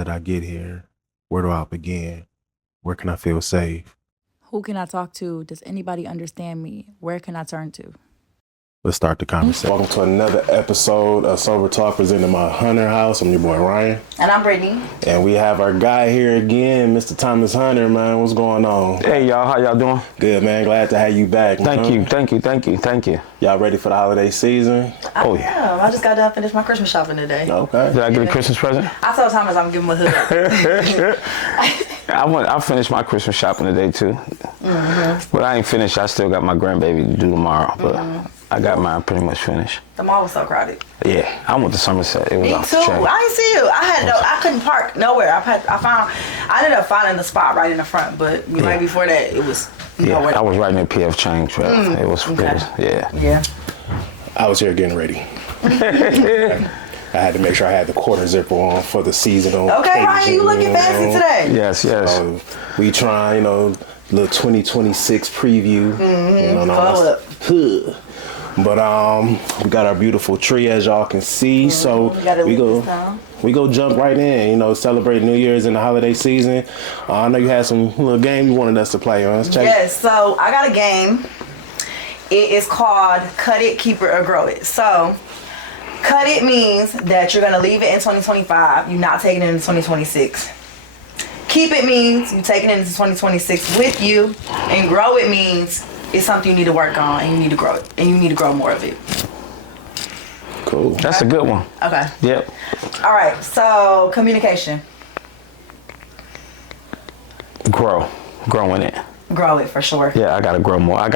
that I get here? Where do I begin? Where can I feel safe? Who can I talk to? Does anybody understand me? Where can I turn to? Let's start the conversation. Welcome to another episode of Sober Talk presented by Hunter House. I'm your boy Ryan. And I'm Brittany. And we have our guy here again, Mr. Thomas Hunter, man. What's going on? Hey, y'all. How y'all doing? Good, man. Glad to have you back. Thank you. Y'all ready for the holiday season? Yeah. I just got done finish my Christmas shopping today. Okay. Did I get a Christmas present? I told Thomas I'm gonna give him a hood. I finished my Christmas shopping today too. Mm-hmm. But I ain't finished. I still got my grandbaby to do tomorrow. But I got mine pretty much finished. The mall was so crowded. Yeah, I went to Somerset. It was Me off too. the chain. I didn't see you. I couldn't park nowhere. I ended up finding the spot right in the front, but right before that, it was nowhere. I was right near PF Chang's. It was, Yeah. I was here getting ready. I had to make sure I had the quarter zipper on for the seasonal. Okay, Ryan, you looking fancy today. Yes. So we try, little 2026 preview. But we got our beautiful tree as y'all can see. So we go jump right in. Celebrate New Year's and the holiday season. I know you had some little game you wanted us to play on. Yes. So I got a game. It is called Cut It, Keep It, or Grow It. So cut it means that you're gonna leave it in 2025. You're not taking it in 2026. Keep it means you taking it into 2026 with you, and grow it means it's something you need to work on and you need to grow it, and you need to grow more of it. Cool. That's a good one. Okay. Yep. All right. So communication. Growing it. Grow it for sure. Yeah, I gotta grow more. I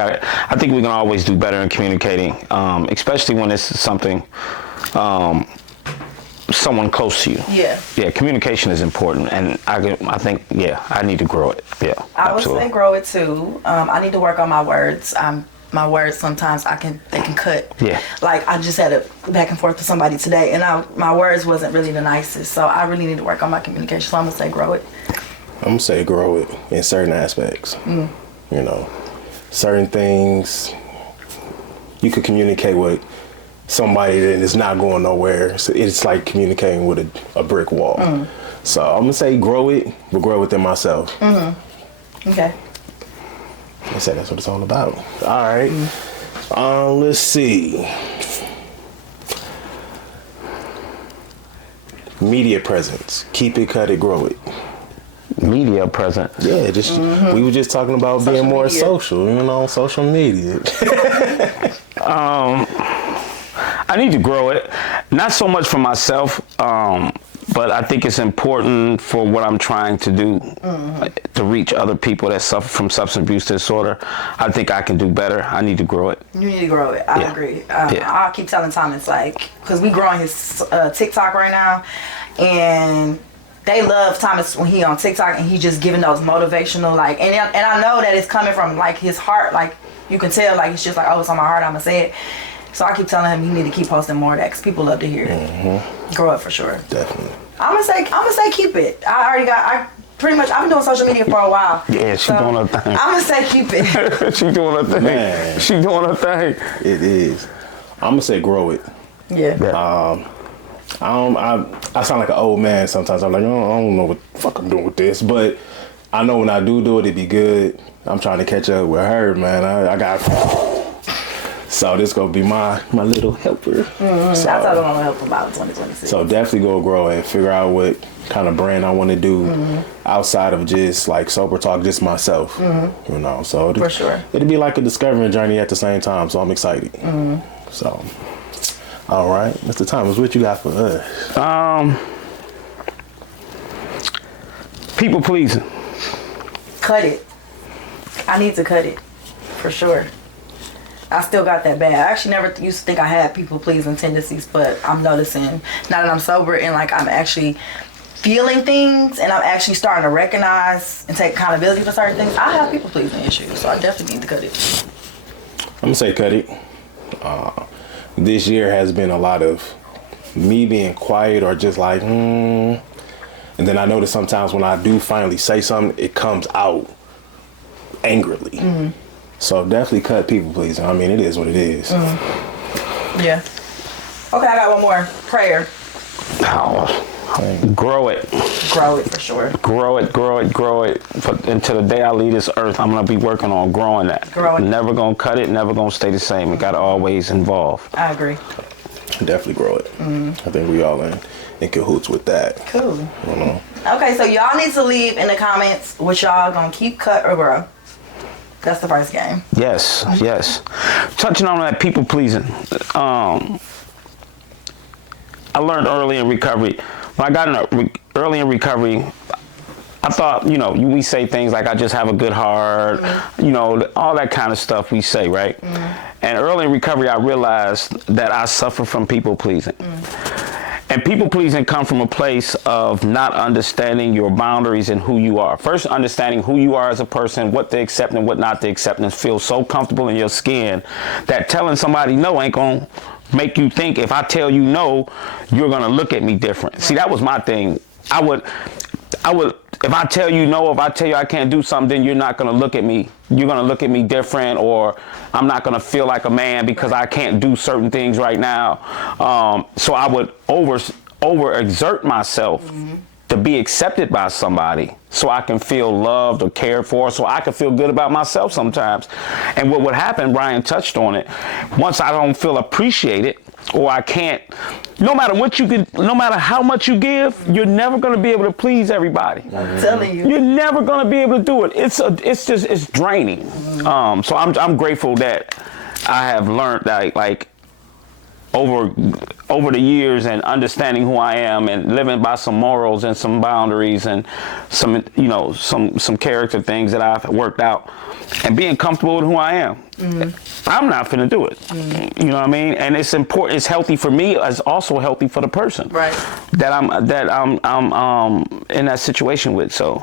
think we can always do better in communicating, especially when it's something, someone close to you. Yeah. Yeah, communication is important, and I think I need to grow it. Yeah, I absolutely. would say grow it too. I need to work on my words. My words sometimes they can cut. Yeah. Like I just had a back and forth with somebody today, and my words wasn't really the nicest. So I really need to work on my communication. So I'm gonna say grow it. I'm gonna say grow it in certain aspects. Certain things you could communicate with somebody that is not going nowhere. So it's like communicating with a brick wall. So I'm gonna say grow it, but grow within myself. Okay. I say that's what it's all about. All right. Let's see. Media presence. Keep it, cut it, grow it. Media present. Yeah, we were just talking about social being more media. Social media. I need to grow it, not so much for myself, but I think it's important for what I'm trying to do to reach other people that suffer from substance abuse disorder. I think I can do better. I need to grow it. You need to grow it. I agree. I keep telling Thomas, because we growing his TikTok right now, and they love Thomas when he on TikTok and he just giving those motivational and I know that it's coming from his heart, you can tell it's just it's on my heart, I'm gonna say it. So I keep telling him he need to keep posting more of that because people love to hear it. Grow it for sure. Definitely. I'm gonna say keep it. I've been doing social media for a while. Yeah, she's doing her thing. I'm gonna say keep it. She's doing her thing. Man. She doing her thing. It is. I'm gonna say grow it. Yeah. I sound like an old man sometimes. I'm like, I don't know what the fuck I'm doing with this, but I know when I do it be good. I'm trying to catch up with her, man. I got. So this gonna be my little helper. So, that's what I'm gonna help about 2026. So definitely go grow and figure out what kind of brand I want to do outside of just Sober Talk, just myself. So for sure, it'll be like a discovering journey at the same time. So I'm excited. So, all right, Mr. Thomas, what you got for us? People pleasing. Cut it. I need to cut it for sure. I still got that bad. I actually never used to think I had people pleasing tendencies, but I'm noticing now that I'm sober and I'm actually feeling things and I'm actually starting to recognize and take accountability for certain things. I have people pleasing issues, so I definitely need to cut it. I'm gonna say cut it. This year has been a lot of me being quiet or just and then I notice sometimes when I do finally say something, it comes out angrily. So definitely cut people pleasing. I mean, it is what it is. Yeah. Okay, I got one more. Prayer. Oh, Grow it. Grow it for sure. Grow it. Until the day I leave this earth, I'm going to be working on growing that. Never going to cut it, never going to stay the same. It got to always evolve. I agree. Definitely grow it. I think we all in cahoots with that. Cool. Okay, so y'all need to leave in the comments what y'all gonna keep, cut, or grow. That's the first game. Yes. Touching on that people pleasing. I learned early in recovery. When I got early in recovery, I thought, we say things like, I just have a good heart, all that kind of stuff we say, right? And early in recovery, I realized that I suffer from people pleasing. And people pleasing come from a place of not understanding your boundaries and who you are. First, understanding who you are as a person, what to accept and what not to accept, and feel so comfortable in your skin that telling somebody no ain't gonna make you think if I tell you no, you're gonna look at me different. See, that was my thing. I would, if I tell you no, if I tell you I can't do something, then you're not gonna look at me. You're gonna look at me different, or I'm not gonna feel like a man because I can't do certain things right now. So I would overexert myself to be accepted by somebody, so I can feel loved or cared for, so I can feel good about myself sometimes. And what would happen, Brian touched on it, once I don't feel appreciated, or I can't, no matter how much you give, you're never going to be able to please everybody. I'm telling you. You're never going to be able to do it. It's draining. So I'm grateful that I have learned that, like, over the years, and understanding who I am and living by some morals and some boundaries and some character things that I've worked out, and being comfortable with who I am. I'm not finna do it. You know what I mean? And it's important. It's healthy for me. It's also healthy for the person that I'm in that situation with. So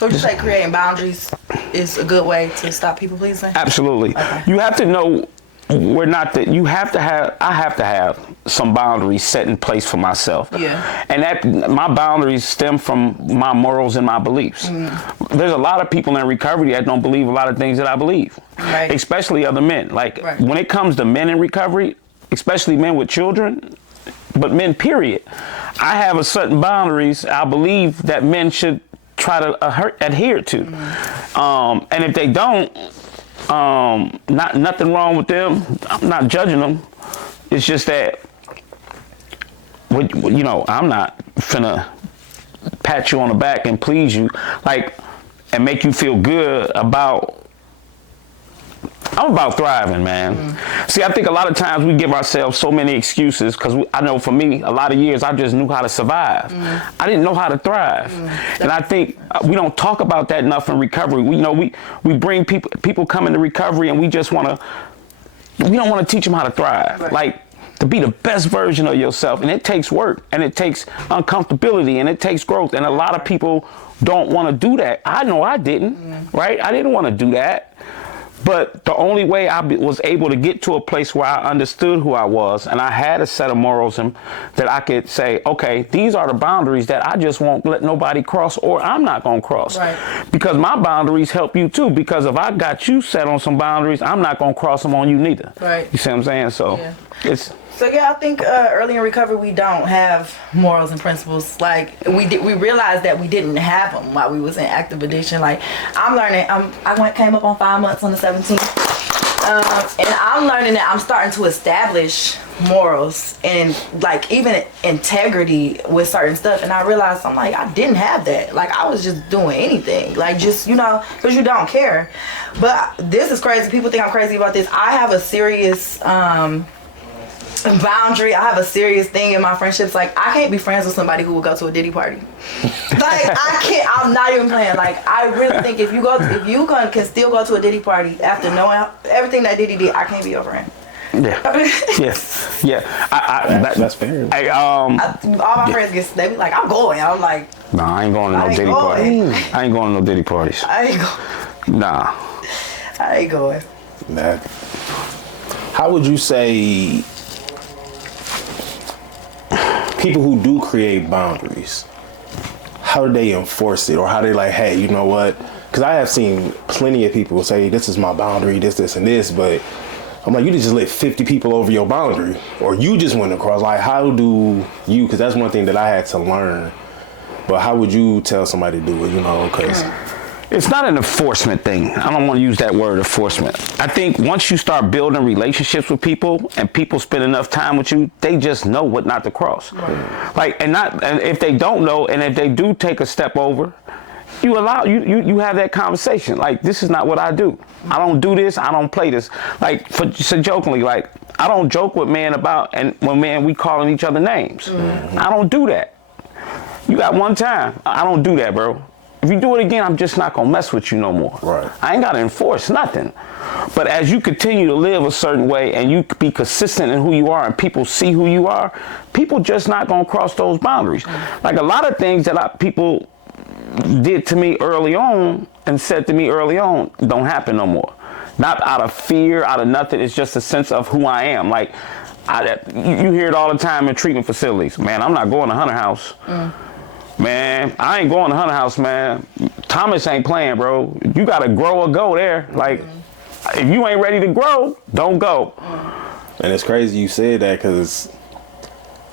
would you say creating boundaries is a good way to stop people pleasing? Absolutely. Okay. You have to know. I have to have some boundaries set in place for myself. Yeah. And that my boundaries stem from my morals and my beliefs. There's a lot of people in recovery that don't believe a lot of things that I believe. Right. Especially other men. Like when it comes to men in recovery, especially men with children, but men period, I have a certain boundaries I believe that men should try to adhere to. And if they don't, nothing wrong with them. I'm not judging them. It's just that, I'm not finna pat you on the back and please you, and make you feel good about. I'm about thriving, man. See, I think a lot of times we give ourselves so many excuses, because I know for me, a lot of years I just knew how to survive. I didn't know how to thrive. And I think we don't talk about that enough in recovery. We bring people come into recovery, and we don't want to teach them how to thrive. Like, to be the best version of yourself. And it takes work, and it takes uncomfortability, and it takes growth. And a lot of people don't want to do that. I know I didn't, right? I didn't want to do that. But the only way I was able to get to a place where I understood who I was, and I had a set of morals that I could say, okay, these are the boundaries that I just won't let nobody cross, or I'm not going to cross. Right. Because my boundaries help you too, because if I got you set on some boundaries, I'm not going to cross them on you neither. Right. You see what I'm saying? So I think early in recovery we don't have morals and principles. Like we realized that we didn't have them while we was in active addiction. Like I'm learning. Came up on 5 months on the 17th, and I'm learning that I'm starting to establish morals and like even integrity with certain stuff. And I realized I'm like, I didn't have that. Like I was just doing anything, like just because you don't care. But this is crazy. People think I'm crazy about this. I have a serious boundary. I have a serious thing in my friendships. Like I can't be friends with somebody who will go to a Diddy party. Like I can't. I'm not even playing. Like I really think if you can still go to a Diddy party after knowing everything that Diddy did, I can't be your friend. Yeah. That's fair. All my friends they be like, I'm going. I'm like, nah, I ain't going to no Diddy party. I ain't going to no Diddy parties. I ain't going. Nah. I ain't going. How would you say people who do create boundaries, how do they enforce it, or how they like, hey, you know what? Because I have seen plenty of people say, this is my boundary, this, and this, but I'm like, you just let 50 people over your boundary, or you just went across. Like, how do you? Because that's one thing that I had to learn. But how would you tell somebody to do it? You know, because it's not an enforcement thing. I don't want to use that word, enforcement. I think once you start building relationships with people and people spend enough time with you, they just know what not to cross. Right. Like, and if they don't know, and if they do take a step over, you have that conversation. Like, this is not what I do. I don't do this. I don't play this. Like, so jokingly, like, I don't joke with men about, and when we calling each other names. Mm-hmm. I don't do that. You got one time. I don't do that, bro. If you do it again, I'm just not gonna mess with you no more. Right. I ain't gotta enforce nothing. But as you continue to live a certain way and you be consistent in who you are and people see who you are, people just not gonna cross those boundaries. Like a lot of things that people did to me early on and said to me early on don't happen no more. Not out of fear, out of nothing. It's just a sense of who I am. Like, you hear it all the time in treatment facilities. Man, I'm not going to Hunter House. Man, I ain't going to Hunter House, man. Thomas ain't playing, bro. You got to grow or go there. Like, if you ain't ready to grow, don't go. And it's crazy you said that because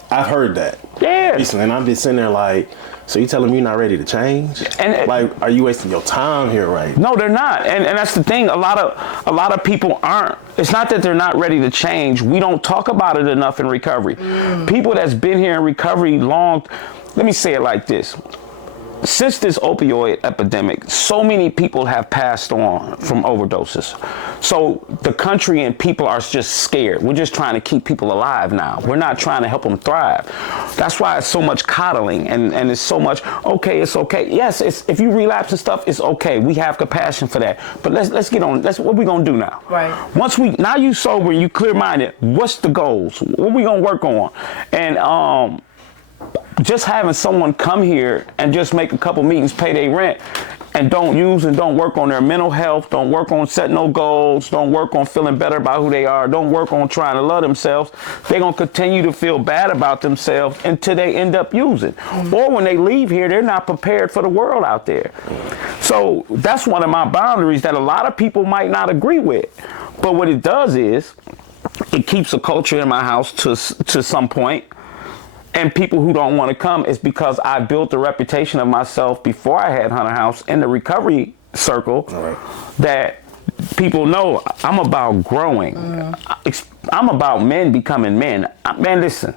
I've heard that. Yeah. Recently, and I'm just sitting there like, so you telling me you're not ready to change? And like, are you wasting your time here, right? No, they're not. And that's the thing. A lot of people aren't. It's not that they're not ready to change. We don't talk about it enough in recovery. People that's been here in recovery long. Let me say it like this. Since this opioid epidemic, so many people have passed on from overdoses. So the country and people are just scared. We're just trying to keep people alive now. We're not trying to help them thrive. That's why it's so much coddling and it's so much, okay, it's okay. Yes, if you relapse and stuff, it's okay. We have compassion for that. But let's get on. That's what we gonna do now. Right. Now you sober, you clear-minded, what's the goals? What we gonna work on? And just having someone come here and just make a couple meetings, pay their rent, and don't use and don't work on their mental health, don't work on setting no goals, don't work on feeling better about who they are, don't work on trying to love themselves, they're going to continue to feel bad about themselves until they end up using. Or when they leave here, they're not prepared for the world out there. So that's one of my boundaries that a lot of people might not agree with. But what it does is it keeps a culture in my house to some point. And people who don't want to come is because I built a reputation of myself before I had Hunter House in the recovery circle that people know I'm about growing. I'm about men becoming men. Man, listen,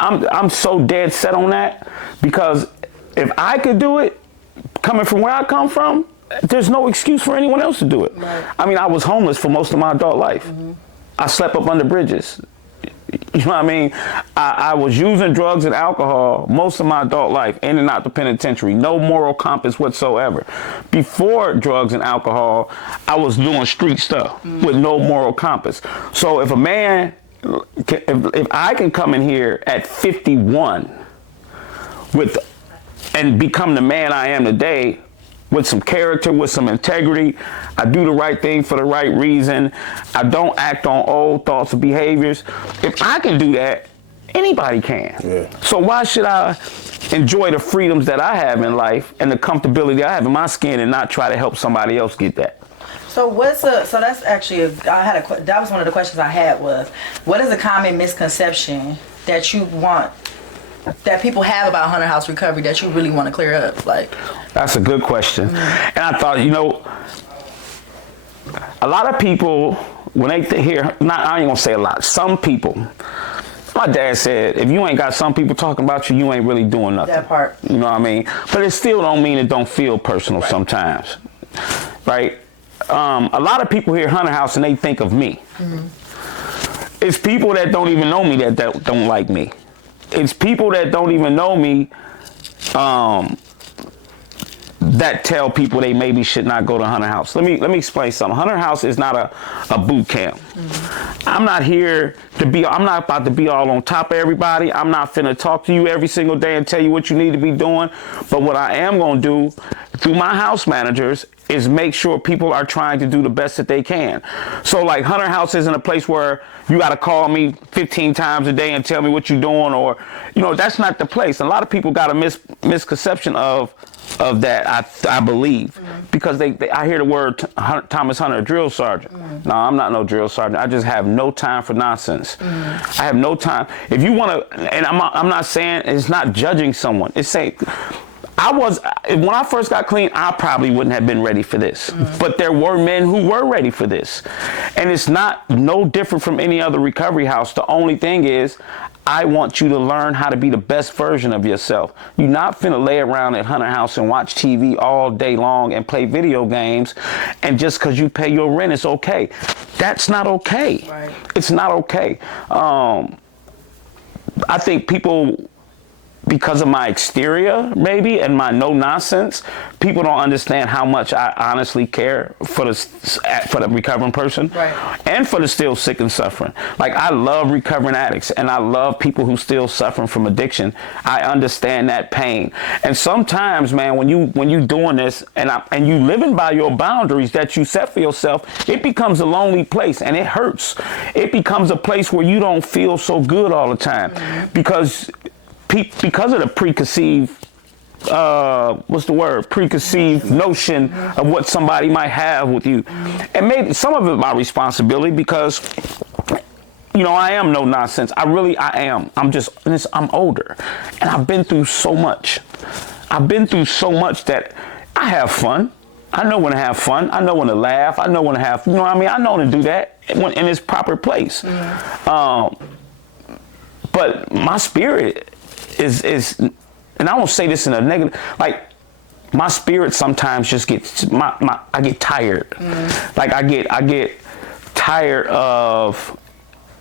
I'm so dead set on that because if I could do it, coming from where I come from, there's no excuse for anyone else to do it. Right. I mean, I was homeless for most of my adult life. I slept up under bridges. You know what I mean? I was using drugs and alcohol most of my adult life, in and out the penitentiary. No moral compass whatsoever. Before drugs and alcohol, I was doing street stuff with no moral compass. So if a man, if I can come in here at 51 and become the man I am today, with some character, with some integrity, I do the right thing for the right reason. I don't act on old thoughts or behaviors. If I can do that, anybody can. Yeah. So why should I enjoy the freedoms that I have in life and the comfortability I have in my skin and not try to help somebody else get that? So so that's actually that was one of the questions I had was, what is a common misconception that you want, that people have about Hunter House recovery that you really want to clear up? Like, that's a good question. And I thought, a lot of people, when they hear, I ain't gonna say a lot, some people, my dad said, if you ain't got some people talking about you, you ain't really doing nothing. That part. You know what I mean? But it still don't mean it don't feel personal sometimes, right? A lot of people hear Hunter House and they think of me. It's people that don't even know me that don't like me. It's people that don't even know me that tell people they maybe should not go to Hunter House. Let me explain something. Hunter House is not a boot camp. I'm not about to be all on top of everybody. I'm not finna talk to you every single day and tell you what you need to be doing. But what I am gonna do through my house managers is make sure people are trying to do the best that they can. So like Hunter House isn't a place where you got to call me 15 times a day and tell me what you're doing, or, that's not the place. A lot of people got a misconception of that, I believe. because I hear the word Thomas Hunter, drill sergeant. No, I'm not no drill sergeant. I just have no time for nonsense. I have no time. If you want to, and I'm not saying, it's not judging someone. It's saying, when I first got clean, I probably wouldn't have been ready for this. But there were men who were ready for this. And it's not no different from any other recovery house. The only thing is, I want you to learn how to be the best version of yourself. You're not finna lay around at Hunter House and watch TV all day long and play video games, and just because you pay your rent, it's okay. That's not okay. Right. It's not okay. I think people, because of my exterior, maybe, and my no nonsense, people don't understand how much I honestly care for the recovering person, right, and for the still sick and suffering. Like, I love recovering addicts, and I love people who still suffering from addiction. I understand that pain. And sometimes, man, when you doing this and you living by your boundaries that you set for yourself, it becomes a lonely place, and it hurts. It becomes a place where you don't feel so good all the time, because of the preconceived notion of what somebody might have with you. And maybe some of it my responsibility, because I am no nonsense. I am. I'm older, and I've been through so much. That I have fun. I know when to have fun. I know when to laugh. I know when to have, I know when to do that in its proper place. But my spirit is, and I won't say this in a negative, like, my spirit sometimes just gets, I get tired. Like, I get tired of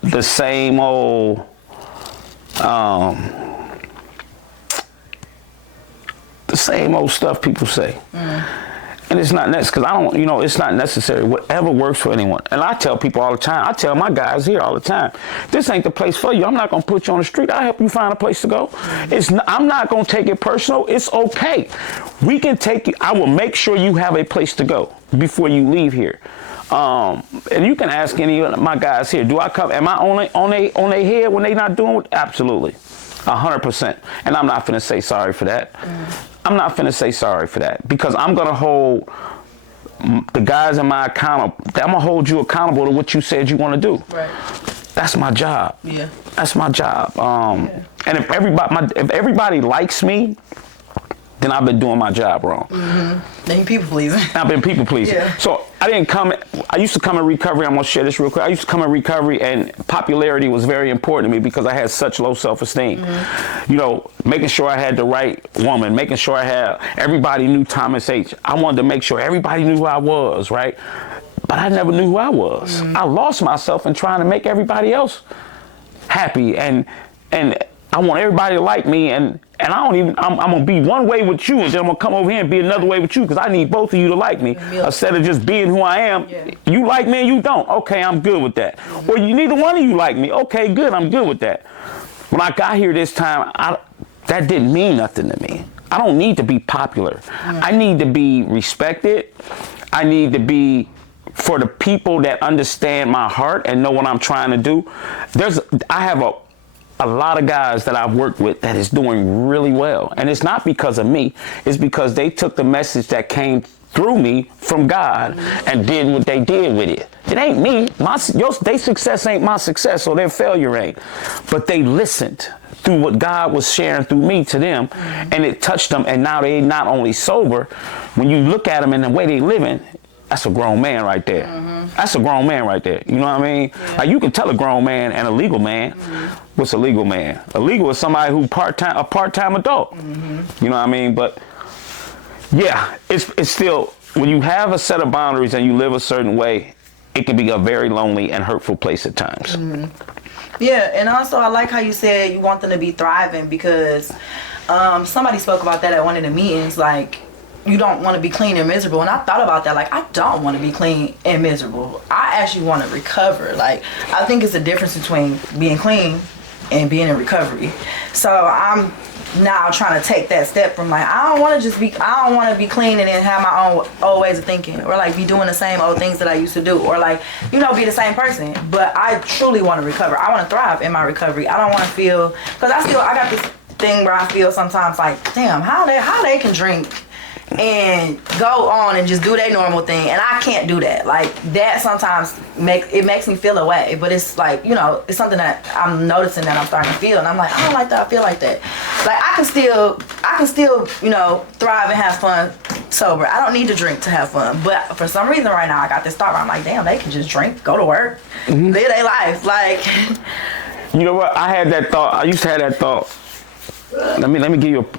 the same old, stuff people say. And it's not necessary, because it's not necessary. Whatever works for anyone. And I tell people all the time, I tell my guys here all the time, this ain't the place for you. I'm not going to put you on the street. I'll help you find a place to go. I'm not going to take it personal. It's okay. We can take you. I will make sure you have a place to go before you leave here. And you can ask any of my guys here, do I come? Am I on their head when they not doing it? Absolutely. 100%. And I'm not finna say sorry for that. I'm not finna say sorry for that, because I'm gonna hold the guys in my accountable. I'm gonna hold you accountable to what you said you want to do. Right. That's my job. Yeah. That's my job. And if everybody likes me, then I've been doing my job wrong. Then you people pleasing. I've been people pleasing. Yeah. So I used to come in recovery. I'm gonna share this real quick. I used to come in recovery, and popularity was very important to me because I had such low self-esteem. Making sure I had the right woman, making sure everybody knew Thomas H. I wanted to make sure everybody knew who I was, right? But I never knew who I was. I lost myself in trying to make everybody else happy, and I want everybody to like me, and I'm gonna be one way with you, and then I'm gonna come over here and be another way with you, because I need both of you to like me, instead of just being who I am. Yeah. You like me and you don't. Okay, I'm good with that. Or neither one of you like me. Okay, good. I'm good with that. When I got here this time, that didn't mean nothing to me. I don't need to be popular. I need to be respected. I need to be for the people that understand my heart and know what I'm trying to do. I have a lot of guys that I've worked with that is doing really well. And it's not because of me. It's because they took the message that came through me from God and did what they did with it. It ain't me. Their success ain't my success, or their failure ain't. But they listened through what God was sharing through me to them, and it touched them. And now they not only sober, when you look at them and the way they living, that's a grown man right there. That's a grown man right there. You know what I mean? Yeah. Like, you can tell a grown man and a legal man. What's a legal man? A legal is somebody who a part-time adult. You know what I mean? But yeah, it's still, when you have a set of boundaries and you live a certain way, it can be a very lonely and hurtful place at times. Yeah, and also I like how you said you want them to be thriving, because somebody spoke about that at one of the meetings, like, you don't want to be clean and miserable. And I thought about that, like, I don't want to be clean and miserable. I actually want to recover. Like, I think it's a difference between being clean and being in recovery. So I'm now trying to take that step from, like, I don't want to be clean and then have my own old ways of thinking, or like be doing the same old things that I used to do, or like, be the same person. But I truly want to recover. I want to thrive in my recovery. I don't want to feel, because I got this thing where I feel sometimes like, damn, how they can drink and go on and just do their normal thing, and I can't do that. Like that sometimes makes me feel away, but it's like, you know, it's something that I'm noticing that I'm starting to feel, and I'm like, I don't like that. I feel like that. Like I can still, you know, thrive and have fun sober. I don't need to drink to have fun, but for some reason right now I got this thought where I'm like, damn, they can just drink, go to work, live their life. Like, you know what? I had that thought. I used to have that thought. Let me give you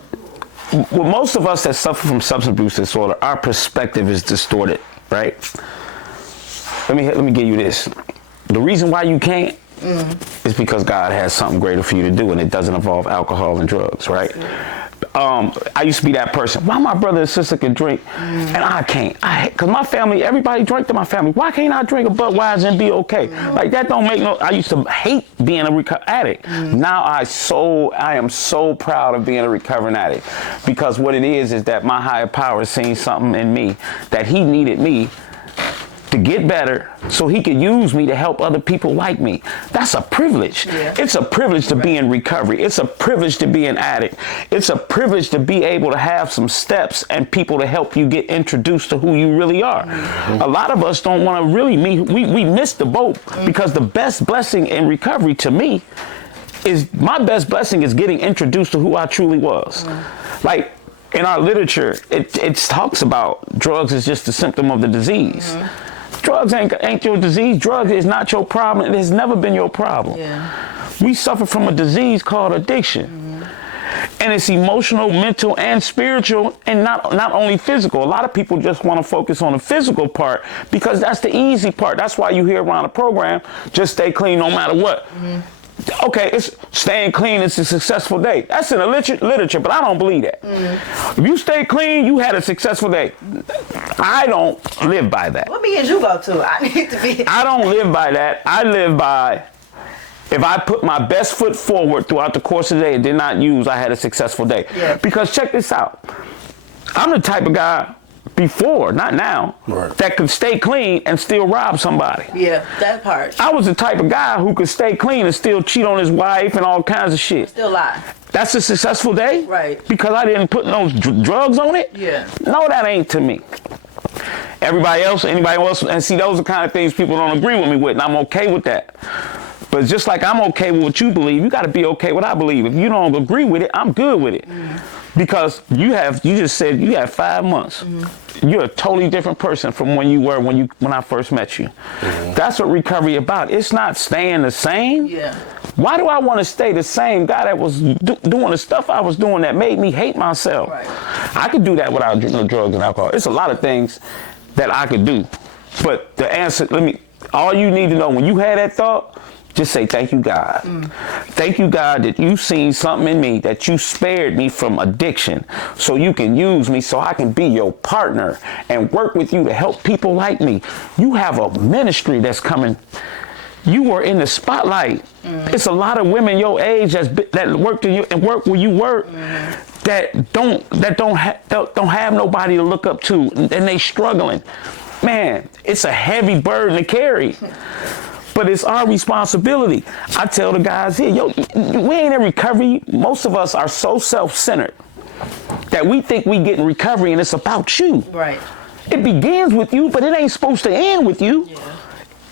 well, most of us that suffer from substance abuse disorder, our perspective is distorted, right? Let me give you this. The reason why you can't is because God has something greater for you to do, and it doesn't involve alcohol and drugs, right? I used to be that person. Why my brother and sister can drink and I can't? Because my family, everybody drank to my family. Why can't I drink a Budweiser and be okay? Like that don't make no. I used to hate being a addict. Now I am so proud of being a recovering addict, because what it is that my higher power seen something in me that he needed me to get better so he could use me to help other people like me. That's a privilege. Yeah. It's a privilege to be in recovery. It's a privilege to be an addict. It's a privilege to be able to have some steps and people to help you get introduced to who you really are. A lot of us don't want to really we miss the boat, because the best blessing in recovery to me is my best blessing is getting introduced to who I truly was. Like in our literature, it talks about drugs is just a symptom of the disease. Drugs ain't your disease. Drugs is not your problem. It has never been your problem. Yeah. We suffer from a disease called addiction. And it's emotional, mental, and spiritual, and not only physical. A lot of people just want to focus on the physical part because that's the easy part. That's why you hear around the program, just stay clean no matter what. Okay, it's staying clean is a successful day. That's in the literature, but I don't believe that. If you stay clean, you had a successful day. I don't live by that. What meetings you go to? I need to be. I don't live by that. I live by, if I put my best foot forward throughout the course of the day and did not use, I had a successful day. Yeah. Because check this out. I'm the type of guy before, not now, that could stay clean and still rob somebody. Yeah, that part. I was the type of guy who could stay clean and still cheat on his wife and all kinds of shit. Still lie. That's a successful day? Right. Because I didn't put no drugs on it? Yeah. No, that ain't to me. Anybody else, and see, those are the kind of things people don't agree with me with, and I'm okay with that. But just like I'm okay with what you believe, you got to be okay with what I believe. If you don't agree with it, I'm good with it. Because you just said you had 5 months. You're a totally different person from when you were when I first met you. That's what recovery about. It's not staying the same. Yeah. Why do I want to stay the same guy that was doing the stuff I was doing that made me hate myself? Right. I could do that without no drugs and alcohol. It's a lot of things that I could do. But the answer, all you need to know when you had that thought, just say, thank you, God. Thank you, God, that you seen something in me, that you spared me from addiction so you can use me so I can be your partner and work with you to help people like me. You have a ministry that's coming. You were in the spotlight. It's a lot of women your age that work where you work that don't have nobody to look up to, and they struggling. Man, it's a heavy burden to carry. But it's our responsibility. I tell the guys here, we ain't in recovery. Most of us are so self-centered that we think we get in recovery and it's about you. Right. It begins with you, but it ain't supposed to end with you. Yeah.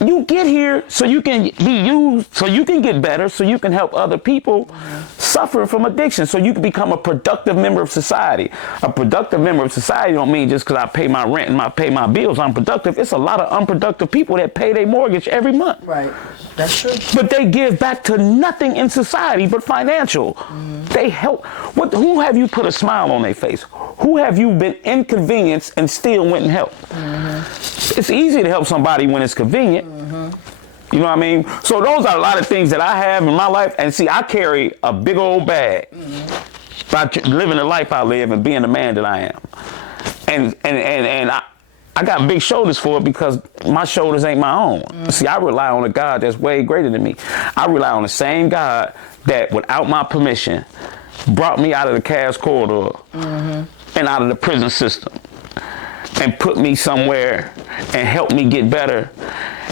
You get here so you can be used, so you can get better, so you can help other people suffer from addiction, so you can become a productive member of society. A productive member of society don't mean just because I pay my rent and I pay my bills, I'm productive. It's a lot of unproductive people that pay their mortgage every month. Right. That's true. But they give back to nothing in society but financial. They help. Who have you put a smile on their face? Who have you been inconvenienced and still went and helped? It's easy to help somebody when it's convenient. You know what I mean? So those are a lot of things that I have in my life. And see, I carry a big old bag by living the life I live and being the man that I am. And I got big shoulders for it because my shoulders ain't my own. See, I rely on a God that's way greater than me. I rely on the same God that, without my permission, brought me out of the Cass corridor and out of the prison system and put me somewhere and helped me get better.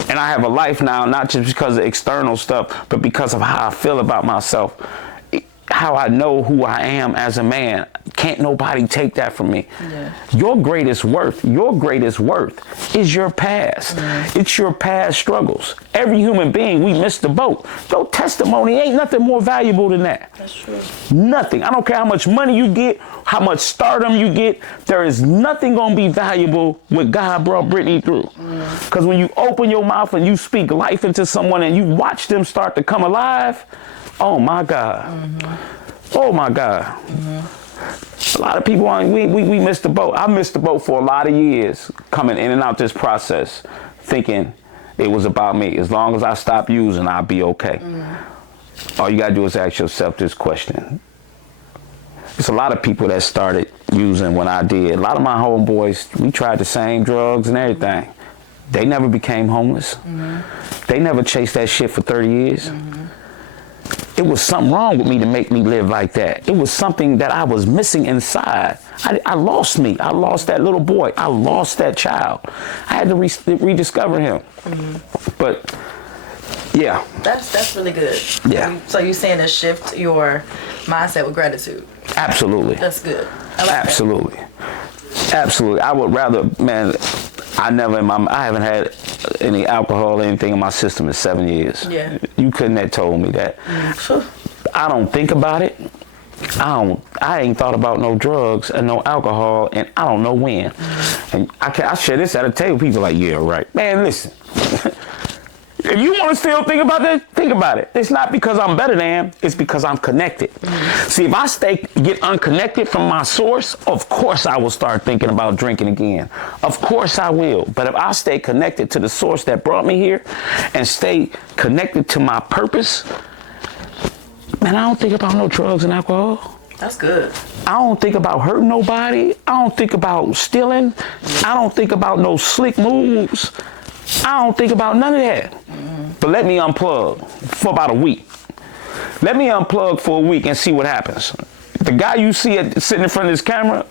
And I have a life now, not just because of external stuff, but because of how I feel about myself, how I know who I am as a man. can't nobody take that from me. Yeah. Your greatest worth is your past. It's your past struggles. Every human being, we missed the boat. Your testimony ain't nothing more valuable than that. That's true. Nothing. I don't care how much money you get, how much stardom you get. There is nothing going to be valuable what God brought Brittany through. Because when you open your mouth and you speak life into someone and you watch them start to come alive, oh my God. Oh my God. A lot of people, we missed the boat. I missed the boat for a lot of years coming in and out this process thinking it was about me. As long as I stop using, I'll be okay. All you got to do is ask yourself this question. There's a lot of people that started using when I did. A lot of my homeboys, we tried the same drugs and everything. They never became homeless. They never chased that shit for 30 years. It was something wrong with me to make me live like that. It was something that I was missing inside. I lost me. I lost that little boy. I lost that child. I had to rediscover him. But yeah. That's really good. Yeah. So you're saying to shift your mindset with gratitude. Absolutely. That's good. I like Absolutely. Absolutely. I would rather, man, I haven't had any alcohol or anything in my system in 7 years. Yeah. You couldn't have told me that. I don't think about it. I ain't thought about no drugs and no alcohol, and I don't know when. And I share this at a table. People are like, yeah, right. Man, listen. If you want to still think about that, think about it. It's not because I'm better than, it's because I'm connected. See, if I get unconnected from my source, of course I will start thinking about drinking again. Of course I will. But if I stay connected to the source that brought me here and stay connected to my purpose, man, I don't think about no drugs and alcohol. That's good. I don't think about hurting nobody. I don't think about stealing. I don't think about no slick moves. I don't think about none of that. But let me unplug for about a week. Let me unplug for a week and see what happens. The guy you see sitting in front of this camera,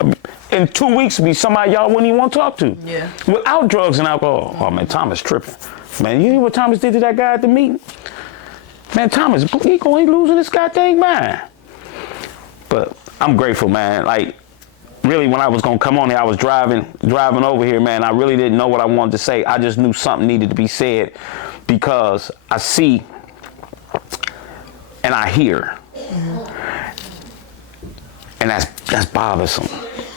in 2 weeks will be somebody y'all wouldn't even want to talk to. Yeah. Without drugs and alcohol. Oh man, Thomas tripping. Man, you hear what Thomas did to that guy at the meeting? Man, Thomas, he losing this goddamn mind. But I'm grateful, man. Like, really, when I was gonna come on here, I was driving over here, man. I really didn't know what I wanted to say. I just knew something needed to be said because I see and I hear. And that's bothersome,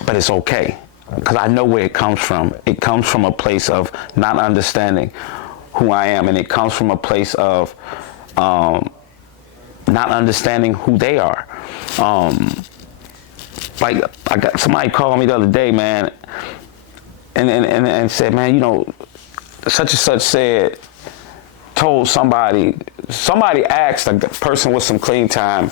but it's okay because I know where it comes from. It comes from a place of not understanding who I am, and it comes from a place of not understanding who they are. Like, I got somebody called me the other day, man, and said, man, you know, such and such told somebody asked a person with some clean time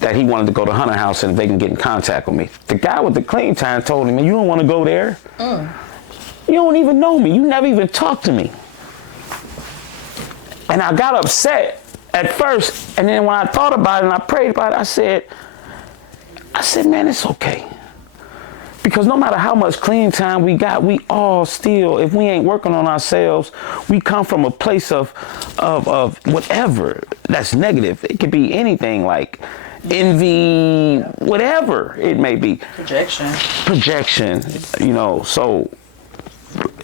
that he wanted to go to Hunter House and if they can get in contact with me. The guy with the clean time told him, man, you don't want to go there. You don't even know me. You never even talked to me. And I got upset at first, and then when I thought about it and I prayed about it, I said, man, it's okay. Because no matter how much clean time we got, we all still, if we ain't working on ourselves, we come from a place of whatever that's negative. It could be anything like envy, whatever it may be. Projection, you know. So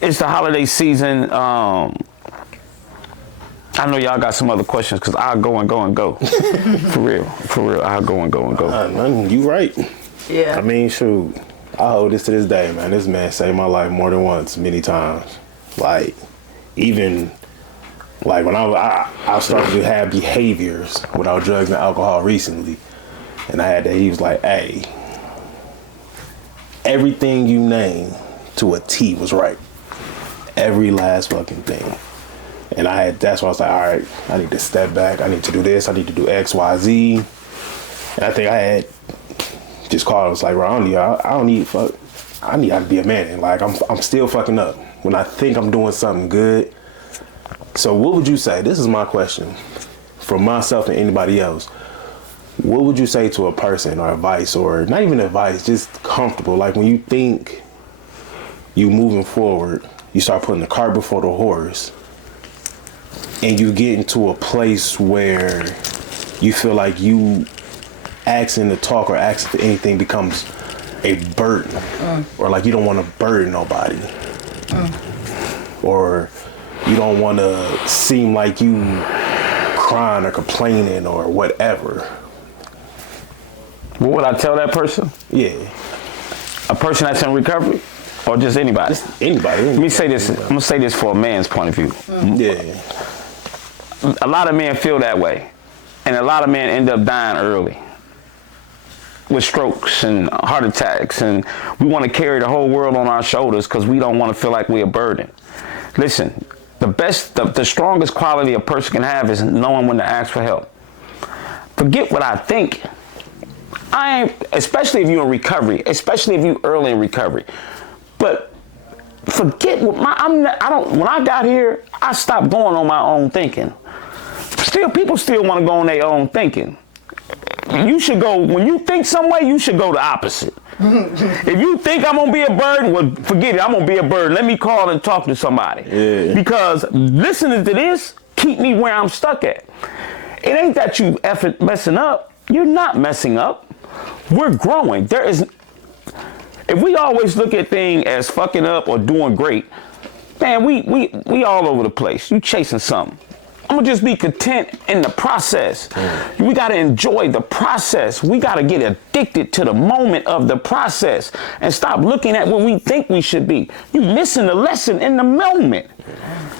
it's the holiday season. I know y'all got some other questions because I'll go and go. For real, I'll go and go. You right. Yeah. I mean, shoot, I hold this to this day, man. This man saved my life more than once, many times. Like, even like when I started to have behaviors without drugs and alcohol recently, and I had that, he was like, hey, everything you name to a T was right. Every last fucking thing. And that's why I was like, all right, I need to step back. I need to do this. I need to do X, Y, Z. And I think I had just called. I was like, bro, I need to be a man. Like, I'm still fucking up when I think I'm doing something good. So what would you say? This is my question for myself and anybody else. What would you say to a person or advice, or not even advice, just comfortable? Like, when you think you moving forward, you start putting the cart before the horse, and you get into a place where you feel like you asking to talk or asking for anything becomes a burden, or like you don't want to burden nobody, or you don't want to seem like you crying or complaining or whatever. What would I tell that person? Yeah. A person that's in recovery, or just anybody? Just anybody. Let me say this. I'm gonna say this for a man's point of view. Yeah. A lot of men feel that way, and a lot of men end up dying early with strokes and heart attacks, and we want to carry the whole world on our shoulders because we don't want to feel like we're a burden. Listen, the strongest quality a person can have is knowing when to ask for help. Forget what I think. I ain't, especially if you're in recovery, especially if you're early in recovery. But forget what when I got here, I stopped going on my own thinking. People still want to go on their own thinking. You should go, when you think some way, you should go the opposite. If you think I'm gonna be a burden, well, forget it, I'm gonna be a burden. Let me call and talk to somebody. Yeah. Because listening to this keep me where I'm stuck at. It ain't that you effing messing up. You're not messing up. We're growing. If we always look at things as fucking up or doing great, man, we all over the place. You chasing something. I'm gonna just be content in the process. We gotta enjoy the process. We gotta get addicted to the moment of the process and stop looking at what we think we should be. You missing the lesson in the moment.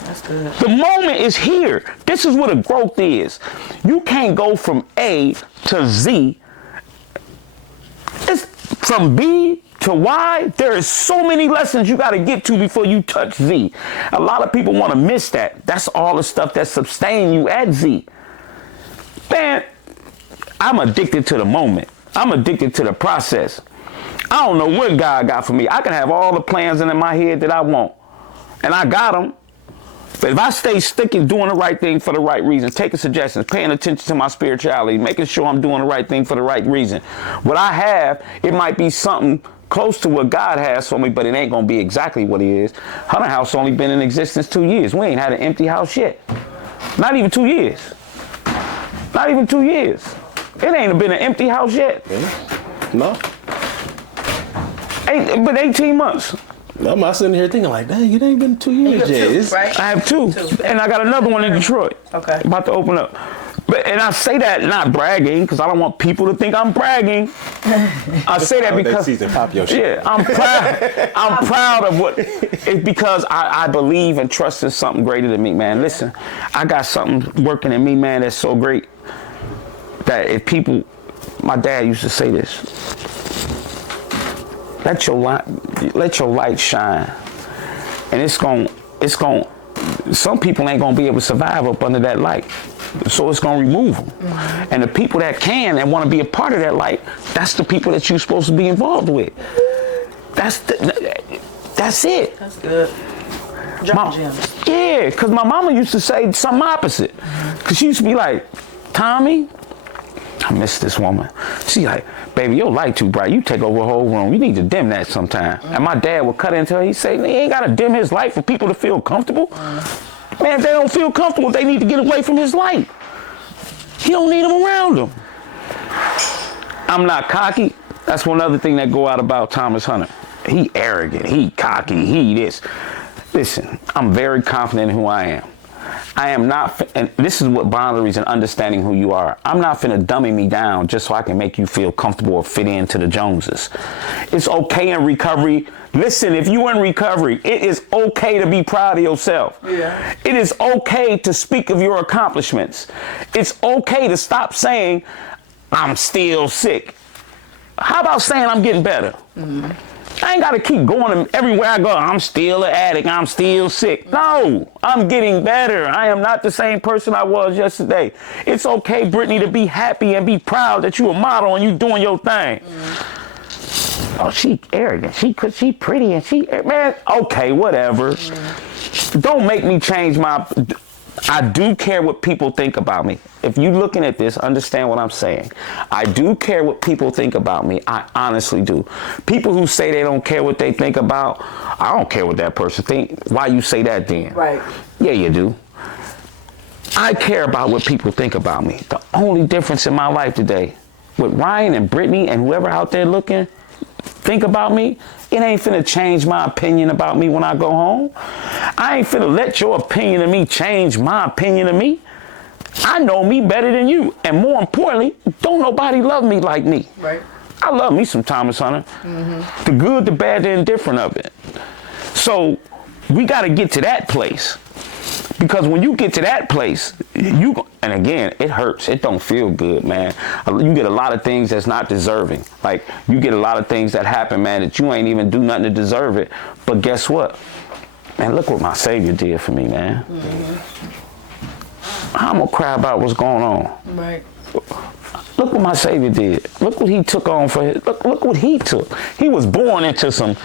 That's good. The moment is here. This is what a growth is. You can't go from A to Z. It's from B to Y. There is so many lessons you got to get to before you touch Z. A lot of people want to miss that. That's all the stuff that sustain you at Z. Man, I'm addicted to the moment. I'm addicted to the process. I don't know what God got for me. I can have all the plans in my head that I want, and I got them. But if I stay sticking, doing the right thing for the right reason, taking suggestions, paying attention to my spirituality, making sure I'm doing the right thing for the right reason, what I have, it might be something close to what God has for me, but it ain't going to be exactly what it is. Hunter House only been in existence 2 years. We ain't had an empty house yet. Not even 2 years. Not even 2 years. It ain't been an empty house yet. No. But 18 months. I'm not sitting here thinking like, dang, it ain't been 2 years yet. Two, right? I have two. And I got another one in Detroit. Okay. About to open up. And I say that not bragging, because I don't want people to think I'm bragging. I say that because season, pop your shit. Yeah, I'm proud. I'm proud of what. It's because I believe and trust in something greater than me, man. Listen, I got something working in me, man, that's so great that if people, my dad used to say this. Let your light shine, and it's going. Some people ain't gonna be able to survive up under that light, so it's gonna remove them. Mm-hmm. And the people that can and want to be a part of that light, that's the people that you're supposed to be involved with. That's it. That's good. Drop gems. Yeah, because my mama used to say something opposite. Because she used to be like, Tommy, I miss this woman. She like, baby, your light too bright. You take over a whole room. You need to dim that sometime. And my dad would cut into her. He'd say, he ain't got to dim his light for people to feel comfortable. Man, if they don't feel comfortable, they need to get away from his light. He don't need them around him. I'm not cocky. That's one other thing that go out about Thomas Hunter. He arrogant. He cocky. He this. Listen, I'm very confident in who I am. I am not, and this is what boundaries and understanding who you are. I'm not finna dummy me down just so I can make you feel comfortable or fit into the Joneses. It's okay in recovery. Listen, if you're in recovery, it is okay to be proud of yourself. Yeah. It is okay to speak of your accomplishments. It's okay to stop saying, I'm still sick. How about saying I'm getting better? Mm-hmm. I ain't got to keep going everywhere I go. I'm still an addict. I'm still sick. No, I'm getting better. I am not the same person I was yesterday. It's okay, Brittany, to be happy and be proud that you a model and you doing your thing. Oh, she arrogant. She pretty and man, okay, whatever. Don't make me change my... I do care what people think about me. If you're looking at this, understand what I'm saying. I do care what people think about me. I honestly do. People who say they don't care what they think about, I don't care what that person think. Why you say that then? Right. Yeah, you do. I care about what people think about me. The only difference in my life today with Ryan and Brittany and whoever out there looking, think about me, it ain't finna change my opinion about me when I go home. I ain't finna let your opinion of me change my opinion of me. I know me better than you. And more importantly, don't nobody love me like me. Right. I love me some Thomas Hunter. Mm-hmm. The good, the bad, the indifferent of it. So we got to get to that place. Because when you get to that place, and again, it hurts. It don't feel good, man. You get a lot of things that's not deserving. Like, you get a lot of things that happen, man, that you ain't even do nothing to deserve it. But guess what? Man, look what my Savior did for me, man. Mm-hmm. I'm gonna cry about what's going on. Right. Look what my Savior did. Look what he took on for his, look what he took. He was born into some,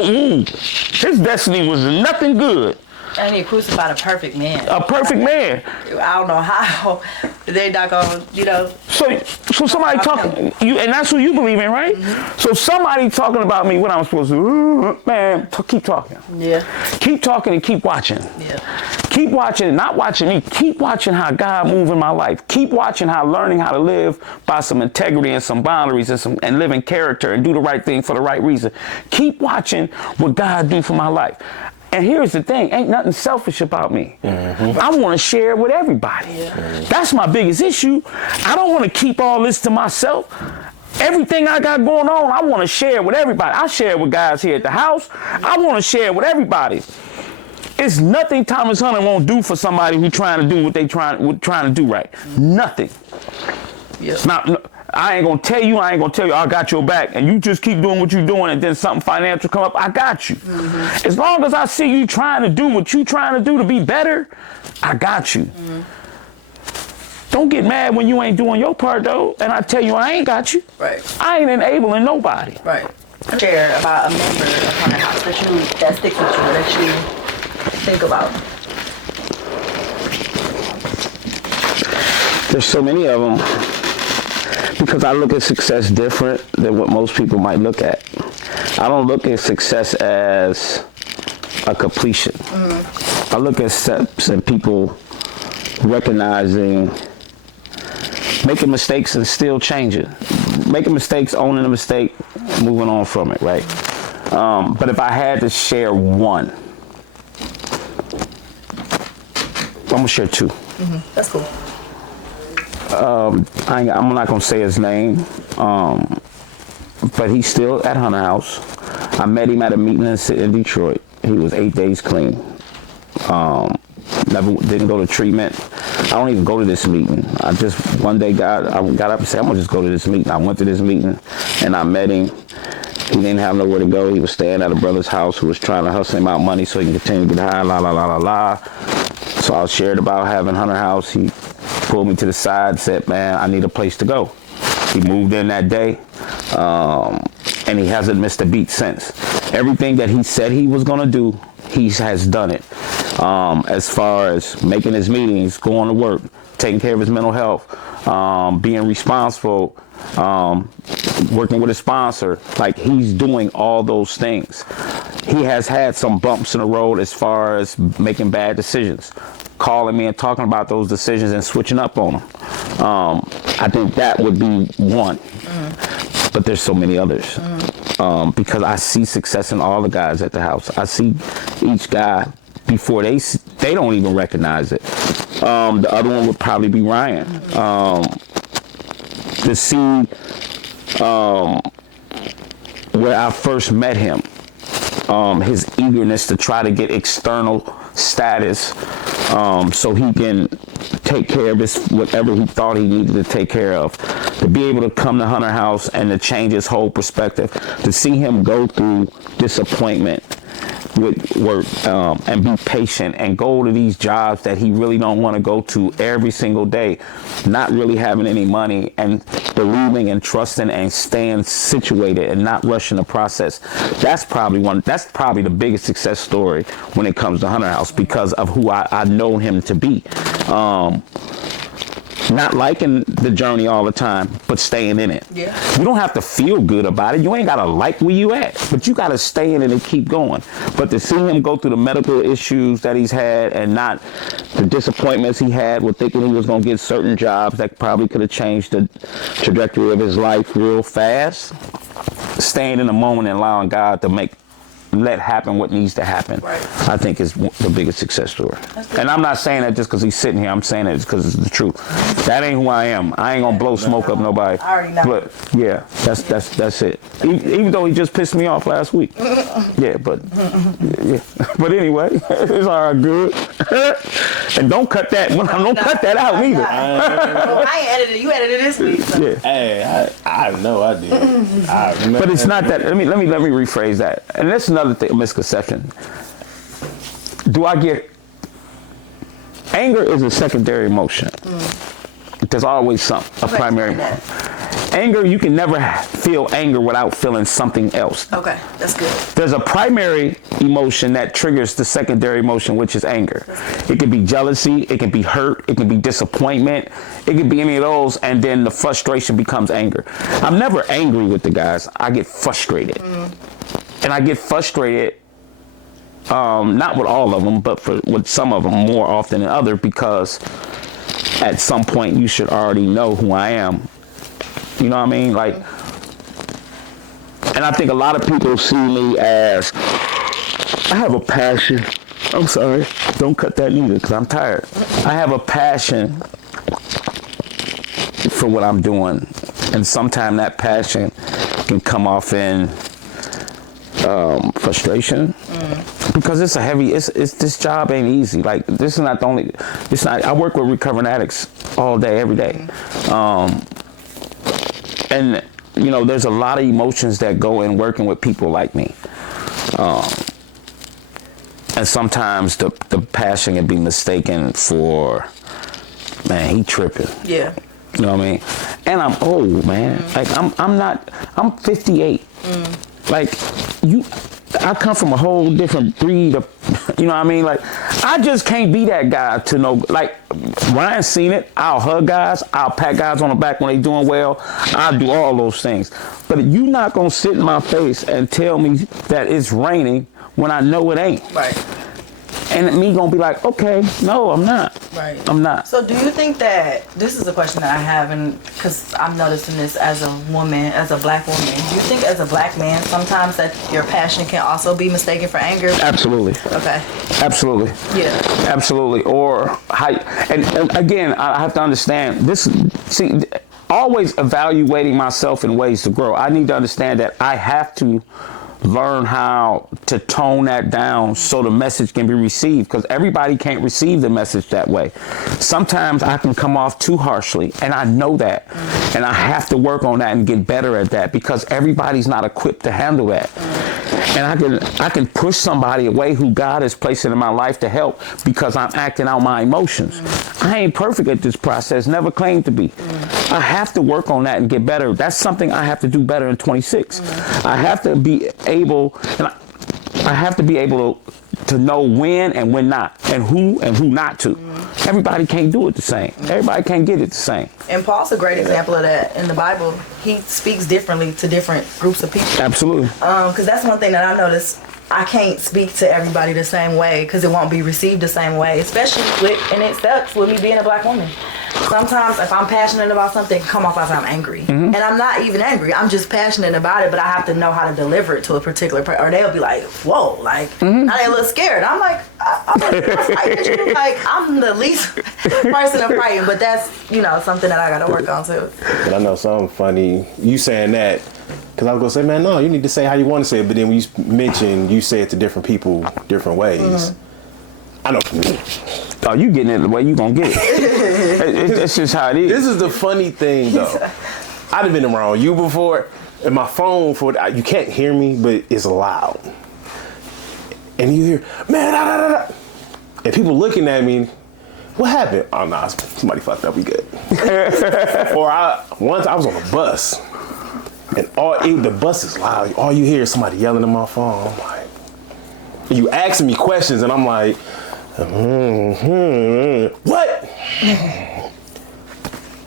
his destiny was nothing good. And he crucified a perfect man. A perfect man. I don't know how they not gonna, So somebody talking, you, and that's who you believe in, right? Mm-hmm. So somebody talking about me, what I'm supposed to, man, keep talking. Yeah. Keep talking and keep watching. Yeah. Keep watching, not watching me. Keep watching how God moves in my life. Keep watching how learning how to live by some integrity and some boundaries and live in character and do the right thing for the right reason. Keep watching what God do for my life. And here's the thing, ain't nothing selfish about me. Mm-hmm. I want to share it with everybody. Yeah. Mm-hmm. That's my biggest issue. I don't want to keep all this to myself. Everything I got going on, I want to share it with everybody. I share it with guys here at the house. I want to share it with everybody. It's nothing Thomas Hunter won't do for somebody who's trying to do what they trying to do right. Nothing. Yeah. I ain't gonna tell you, I got your back, and you just keep doing what you're doing, and then something financial come up, I got you. Mm-hmm. As long as I see you trying to do what you trying to do to be better, I got you. Mm-hmm. Don't get mad when you ain't doing your part, though, and I tell you I ain't got you. Right. I ain't enabling nobody. Right. Share about a member of Hunter House that sticks with you, that you think about. There's so many of them. Because I look at success different than what most people might look at. I don't look at success as a completion. Mm-hmm. I look at steps and people recognizing, making mistakes and still changing. Making mistakes, owning a mistake, moving on from it, right? But if I had to share one, I'm going to share two. Mm-hmm. That's cool. I'm not going to say his name, but he's still at Hunter House. I met him at a meeting in Detroit. He was 8 days clean. Didn't go to treatment. I don't even go to this meeting. I just one day got up and said, I'm going to just go to this meeting. I went to this meeting and I met him. He didn't have nowhere to go. He was staying at a brother's house who was trying to hustle him out money so he can continue to get high, So I shared about having Hunter House. He pulled me to the side, said, man, I need a place to go. He moved in that day, and he hasn't missed a beat since. Everything that he said he was going to do, he has done it. As far as making his meetings, going to work, taking care of his mental health, being responsible, working with a sponsor, like he's doing all those things. He has had some bumps in the road as far as making bad decisions, calling me and talking about those decisions and switching up on them. I think that would be one, but there's so many others, because I see success in all the guys at the house. I see each guy before they don't even recognize it. The other one would probably be Ryan. To see where I first met him, his eagerness to try to get external status so he can take care of his whatever he thought he needed to take care of, to be able to come to Hunter House and to change his whole perspective, to see him go through disappointment with work and be patient and go to these jobs that he really don't want to go to every single day, not really having any money, and believing and trusting and staying situated and not rushing the process. That's probably the biggest success story when it comes to Hunter House, because of who I know him to be. Not liking the journey all the time, but staying in it. Yeah. You don't have to feel good about it. You ain't got to like where you at, but you got to stay in it and keep going. But to see him go through the medical issues that he's had, and not the disappointments he had with thinking he was going to get certain jobs that probably could have changed the trajectory of his life real fast. staying in the moment and allowing God to let happen what needs to happen, Right. I think is the biggest success story. And I'm not saying that just because he's sitting here. I'm saying it because it's the truth. That ain't who I am. I ain't gonna blow smoke up nobody. I already know. But yeah, that's it. Even though he just pissed me off last week. Yeah, but anyway, it's all right, good. And don't cut that. Don't cut that out either. Well, I ain't edited. You edited this week. So. Yeah. Hey, I know I did. I remember. But it's not that. Let me rephrase that. And that's another thing, misconception. Do I get anger? Is a secondary emotion. There's always a primary emotion. Anger, you can never feel anger without feeling something else. Okay, that's good. There's a primary emotion that triggers the secondary emotion, which is anger. It can be jealousy, it can be hurt, it can be disappointment, it can be any of those, and then the frustration becomes anger. I'm never angry with the guys. I get frustrated. And I get frustrated, not with all of them, but with some of them more often than others, because at some point you should already know who I am. You know what I mean? Like, and I think a lot of people see me as, I have a passion. I'm sorry. Don't cut that neither, because I'm tired. I have a passion for what I'm doing. And sometimes that passion can come off in frustration. Because it's a heavy, this job ain't easy. Like, this is not the only, I work with recovering addicts all day, every day. And, you know, there's a lot of emotions that go in working with people like me. And sometimes the passion can be mistaken for, man, he tripping. Yeah. You know what I mean? And I'm old, man. Like, I'm 58. Like, I come from a whole different breed of, you know what I mean? Like, I just can't be that guy to know, like, Ryan's seen it. I'll hug guys. I'll pat guys on the back when they doing well. I'll do all those things. But you're not going to sit in my face and tell me that it's raining when I know it ain't. Right. And me going to be like, okay, no, I'm not. Right. I'm not. So do you think that, this is a question that I have, and because I'm noticing this as a woman, as a black woman, do you think as a black man sometimes that your passion can also be mistaken for anger? Absolutely. Okay. Absolutely. Yeah. Absolutely. Or and again, I have to understand this. See, always evaluating myself in ways to grow. I need to understand that I have to learn how to tone that down so the message can be received, because everybody can't receive the message that way. Sometimes I can come off too harshly, and I know that. And I have to work on that and get better at that, because everybody's not equipped to handle that. And I can push somebody away who God is placing in my life to help, because I'm acting out my emotions. I ain't perfect at this process, never claimed to be. I have to work on that and get better. That's something I have to do better in 26. I have to be able, and I have to be able to know when and when not, and who not to. Everybody can't do it the same. Everybody can't get it the same. And Paul's a great example of that in the Bible. He speaks differently to different groups of people. Absolutely. Because that's one thing that I noticed. I can't speak to everybody the same way because it won't be received the same way, especially and it sucks with me being a black woman. Sometimes if I'm passionate about something, it can come off as I'm angry. And I'm not even angry. I'm just passionate about it, but I have to know how to deliver it to a particular person. Or they'll be like, whoa, like, now they look scared. I'm like, I'm fight with you. Like, I'm the least person to fight, but that's, something that I got to work on too. But I know something funny. You saying that, because I was going to say, man, no, you need to say how you want to say it. But then when you mention, you say it to different people, different ways. I know for me. Oh, you getting it the way you going to get it. It's just how it is. This is the funny thing, though. I've been around you before, and my phone, you can't hear me, but it's loud. And you hear, man, da, da, da, da. And people looking at me, what happened? Oh, no, somebody fucked up, we good. Or once I was on a bus, and the bus is loud. All you hear is somebody yelling in my phone. I'm like, you asking me questions, and I'm like, what?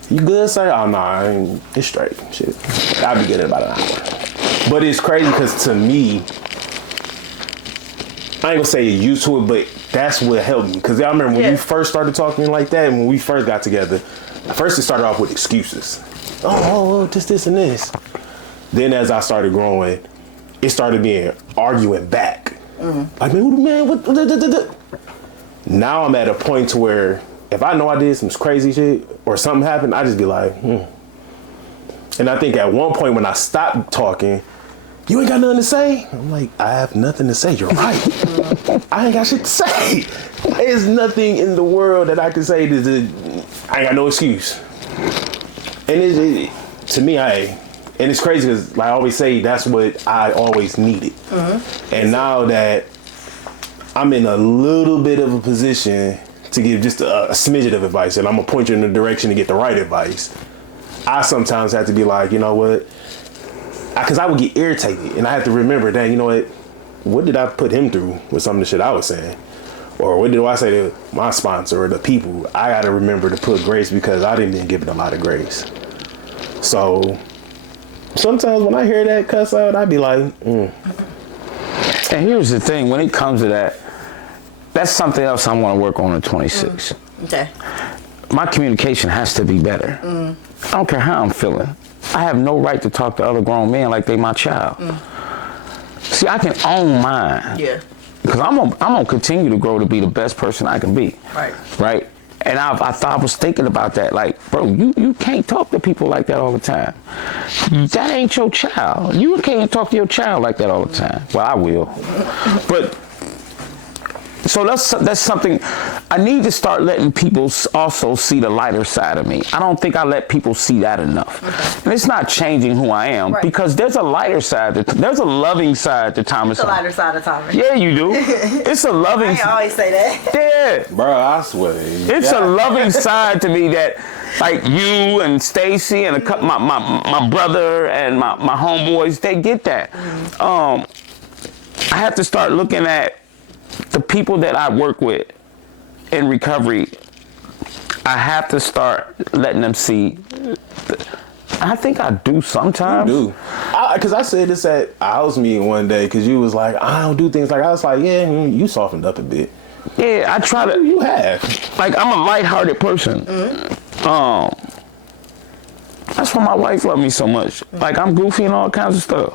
You good, sir? Oh, no, it's straight. Shit. I'll be good in about an hour. But it's crazy because to me, I ain't gonna say you're used to it, but that's what helped me. Because I remember when you first started talking like that, and when we first got together, first it started off with excuses. Oh, this, and this. Then as I started growing, it started being arguing back. Like, man, what? Now I'm at a point to where if I know I did some crazy shit or something happened, I just be like, And I think at one point when I stopped talking, you ain't got nothing to say? I'm like, I have nothing to say. You're right. I ain't got shit to say. There's nothing in the world that I can say. I ain't got no excuse. And to me, and it's crazy because, like I always say, that's what I always needed. And now that I'm in a little bit of a position to give just a smidget of advice, and I'm gonna point you in the direction to get the right advice, I sometimes have to be like, you know what? Because I would get irritated, and I have to remember, dang, you know what did I put him through with some of the shit I was saying? Or what did I say to my sponsor or the people? I got to remember to put grace because I didn't give it a lot of grace. So sometimes when I hear that cuss out, I be like, And here's the thing, when it comes to that, that's something else I want to work on in 26. Okay. My communication has to be better. I don't care how I'm feeling. I have no right to talk to other grown men like they my child. See, I can own mine. Yeah. Because I'm gonna continue to grow to be the best person I can be. Right. Right? And I was thinking about that. Like, bro, you can't talk to people like that all the time. That ain't your child. You can't talk to your child like that all the time. Well, I will. But so that's something I need to start letting people also see the lighter side of me. I don't think I let people see that enough. And it's not changing who I am because there's a lighter side. There's a loving side to Thomas. The lighter side of Thomas. Yeah, you do. It's a loving I always say that. Yeah. bro, I swear. It's a loving side to me that, like you and Stacy and my brother and my homeboys, they get that. I have to start looking at the people that I work with in recovery. I have to start letting them see. I think I do sometimes. You do. Because I said this at a house meeting one day because you was like, I don't do things like I was like, yeah, you softened up a bit. Yeah, I try to. You have. Like, I'm a lighthearted person. That's why my wife loves me so much. Like, I'm goofy and all kinds of stuff.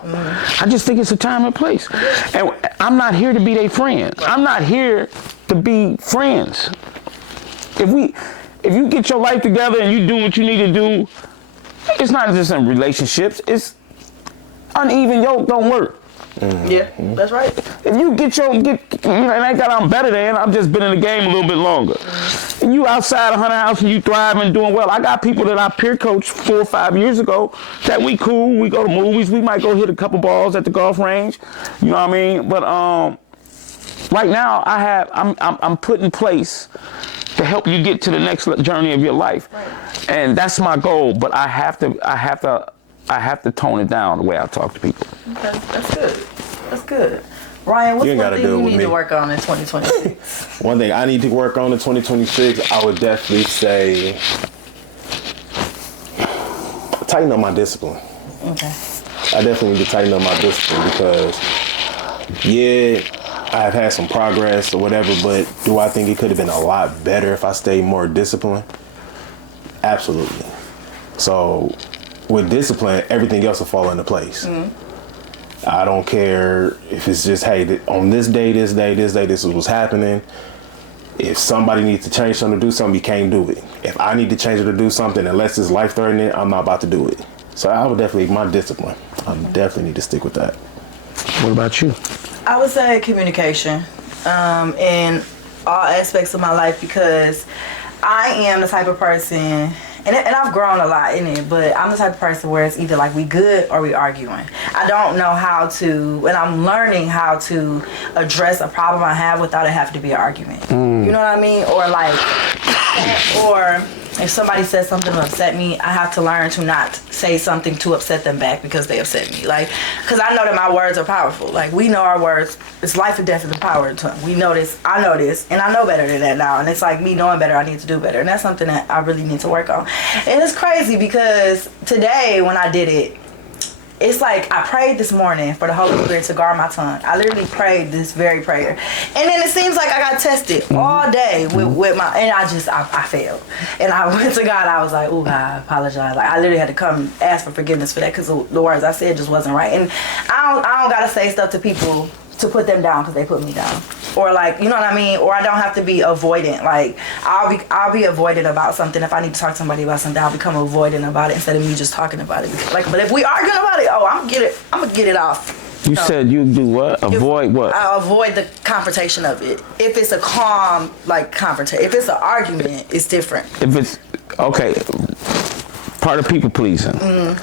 I just think it's a time and place. And I'm not here to be their friend. I'm not here to be friends. If you get your life together and you do what you need to do, it's not just in relationships. It's uneven yoke don't work. Yeah, that's right. If you and ain't that I'm better than, I've just been in the game a little bit longer. And you outside of Hunter House and you thrive and doing well. I got people that I peer coached 4 or 5 years ago that we cool. We go to movies. We might go hit a couple balls at the golf range. You know what I mean? But right now I'm put in place to help you get to the next journey of your life. Right. And that's my goal. But I have to tone it down the way I talk to people. Okay, that's good. That's good. Ryan, what's one thing you need to work on in 2026? One thing I need to work on in 2026, I would definitely say tighten up my discipline. Okay. I definitely need to tighten up my discipline because, yeah, I've had some progress or whatever, but do I think it could have been a lot better if I stayed more disciplined? Absolutely. So with discipline, everything else will fall into place. I don't care if it's just, hey, on this day, this is what's happening. If somebody needs to change something to do something, you can't do it. If I need to change it to do something, unless it's life-threatening, I'm not about to do it. So I would definitely, my discipline, I definitely need to stick with that. What about you? I would say communication in all aspects of my life because I am the type of person, and I've grown a lot in it, but I'm the type of person where it's either like we good or we arguing. I don't know how to, and I'm learning how to address a problem I have without it having to be an argument. You know what I mean? Or like, or if somebody says something to upset me, I have to learn to not say something to upset them back because they upset me. Like, because I know that my words are powerful. Like, we know our words. It's life and death is the power of the tongue. We know this. I know this. And I know better than that now. And it's like me knowing better, I need to do better. And that's something that I really need to work on. And it's crazy because today when I did it, it's like I prayed this morning for the Holy Spirit to guard my tongue. I literally prayed this very prayer, and then it seems like I got tested all day with my, and I failed, and I went to God. I was like, oh God, I apologize. Like I literally had to come ask for forgiveness for that because the words I said just wasn't right, and I don't gotta say stuff to people to put them down because they put me down, or like, you know what I mean, or I don't have to be avoidant. Like I'll be avoidant about something. If I need to talk to somebody about something, I'll become avoidant about it instead of me just talking about it. Like, but if we arguing about it, I'm gonna get it off. You said you do what? Avoid what? I avoid the confrontation of it. If it's a calm like confrontation, if it's an argument, it's different. If it's okay, part of people pleasing.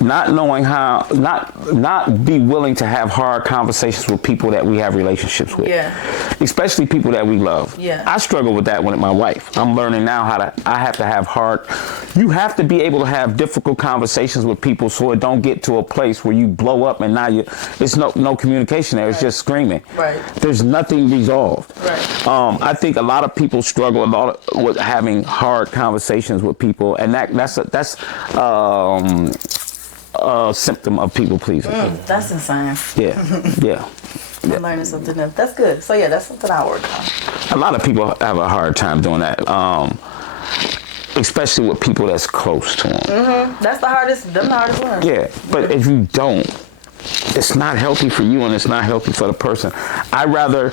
Not knowing how, not be willing to have hard conversations with people that we have relationships with. Yeah. Especially people that we love. Yeah. I struggle with that with my wife. I'm learning now I have to have you have to be able to have difficult conversations with people so it don't get to a place where you blow up and now it's no communication there. It's just screaming. Right. There's nothing resolved. Right. I think a lot of people struggle with having hard conversations with people, and that's a symptom of people pleasing. That's insane. Yeah. I'm learning something new. That's good. So yeah, that's something I work on. A lot of people have a hard time doing that, especially with people that's close to them. That's the hardest ones. Yeah, but if you don't, it's not healthy for you and it's not healthy for the person. I'd rather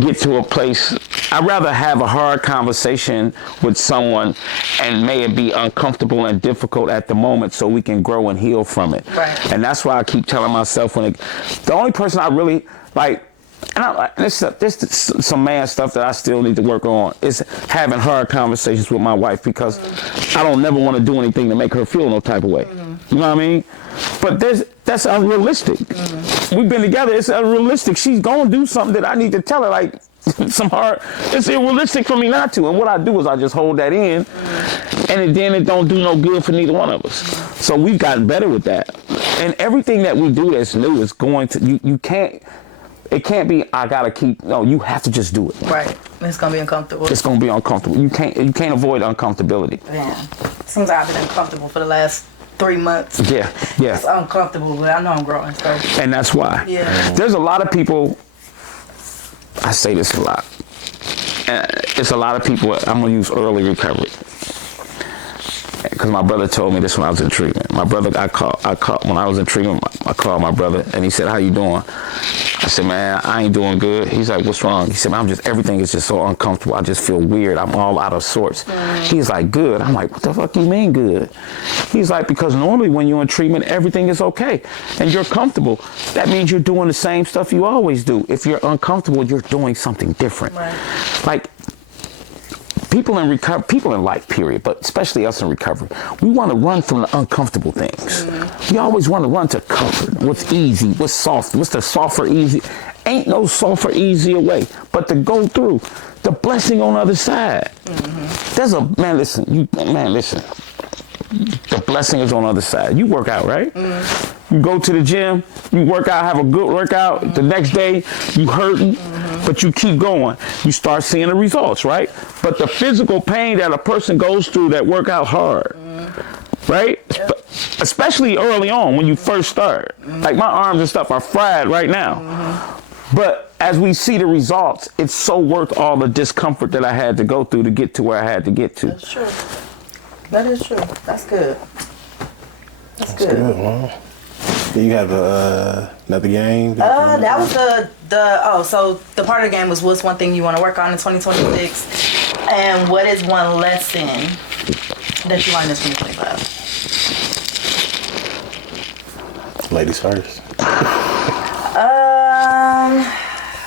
get to a place, I'd rather have a hard conversation with someone and may it be uncomfortable and difficult at the moment so we can grow and heal from it. Right. And that's why I keep telling myself the only person I really like, and this some man stuff that I still need to work on, is having hard conversations with my wife, because I don't never want to do anything to make her feel no type of way. You know what I mean? But that's unrealistic. We've been together, it's unrealistic. She's gonna do something that I need to tell her, like it's irrealistic for me not to. And what I do is I just hold that in, and then it don't do no good for neither one of us. So we've gotten better with that. And everything that we do that's new is going to, it can't be, I gotta keep, no, you have to just do it. Right. It's gonna be uncomfortable. It's gonna be uncomfortable. You can't avoid uncomfortability. Man, seems like I've been uncomfortable for the last 3 months. Yeah. It's uncomfortable, but I know I'm growing. So. And that's why. Yeah. There's a lot of people, I say this a lot, it's a lot of people, I'm gonna use early recovery. Because my brother told me this when I was in treatment. My brother, I called when I was in treatment, I called my brother and he said, how you doing? I said, man, I ain't doing good. He's like, what's wrong? He said, man, everything is just so uncomfortable. I just feel weird. I'm all out of sorts. He's like, good. I'm like, what the fuck you mean good? He's like, because normally when you're in treatment, everything is okay and you're comfortable. That means you're doing the same stuff you always do. If you're uncomfortable, you're doing something different. Right. Like, people in life, period, but especially us in recovery, we want to run from the uncomfortable things. We always want to run to comfort. What's easy, what's soft, what's the soft or easy. Ain't no soft or easier way, but to go through the blessing on the other side. There's listen. The blessing is on the other side. You work out, right? You go to the gym, you work out, have a good workout. The next day, you hurting, but you keep going. You start seeing the results, right? But the physical pain that a person goes through that work out hard, right? Especially early on when you first start. Like my arms and stuff are fried right now. But as we see the results, it's so worth all the discomfort that I had to go through to get to where I had to get to. That's true. That is true. That's good. That's good. Wow. You have another game? That was so the part of the game was what's one thing you want to work on in 2026, and what is one lesson that you learned in 2025? Ladies first.